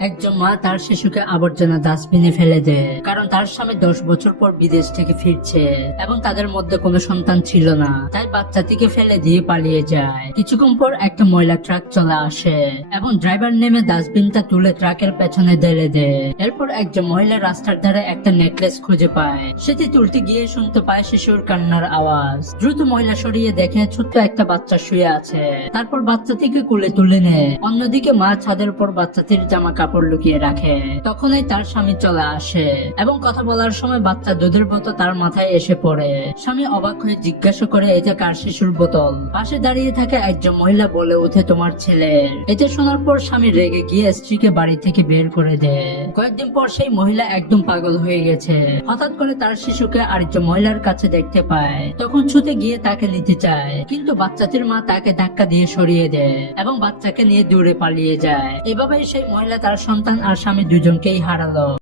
একজন মা তার শিশুকে আবর্জনা ডাস্টবিনে ফেলে দেয়, কারণ তার স্বামী 10 বছর পর বিদেশ থেকে ফিরছে এবং তাদের মধ্যে কোনো সন্তান ছিল না, তাই বাচ্চাটিকে ফেলে দিয়ে পালিয়ে যায়। কিছুক্ষণ পর একটা ময়লা ট্রাক চলে আসে এবং ড্রাইভার নেমে ডাস্টবিনটা তুলে ট্রাকের পেছনে ঢেলে দেয়। এরপর একজন মহিলা রাস্তার ধারে একটা নেকলেস খুঁজে পায়। সেটি তুলতে গিয়ে শুনতে পায় শিশুর কান্নার আওয়াজ। দ্রুত মহিলা সরিয়ে দেখে ছোট্ট একটা বাচ্চা শুয়ে আছে। তারপর বাচ্চাটিকে কোলে তুলে নেয়। অন্যদিকে মা ছাদের উপর বাচ্চাটির জামা কাপড় লুকিয়ে রাখে। তখনই তার স্বামী চলে আসে এবং কথা বলার সময় বাচ্চা দুধের বোতল তার মাথায় এসে পড়ে। স্বামী অবাক হয়ে জিজ্ঞাসা করে এটা কার শিশুর বোতল। পাশে দাঁড়িয়ে থাকা একজন মহিলা বলে ওঠে তোমার ছেলের। এটা শোনার পর স্বামী রেগে গিয়ে স্ত্রীকে বাড়ি থেকে বের করে দেয়। কয়েকদিন পর সেই মহিলা একদম পাগল হয়ে গেছে। হঠাৎ করে তার শিশুকে আরেকজন মহিলার কাছে দেখতে পায়। তখন ছুটে গিয়ে তাকে নিতে চায়, কিন্তু বাচ্চাটির মা তাকে ধাক্কা দিয়ে সরিয়ে দেয় এবং বাচ্চাকে নিয়ে দূরে পালিয়ে যায়। এভাবেই সেই মহিলা তার সন্তান আর স্বামী দুজনকেই হারালো।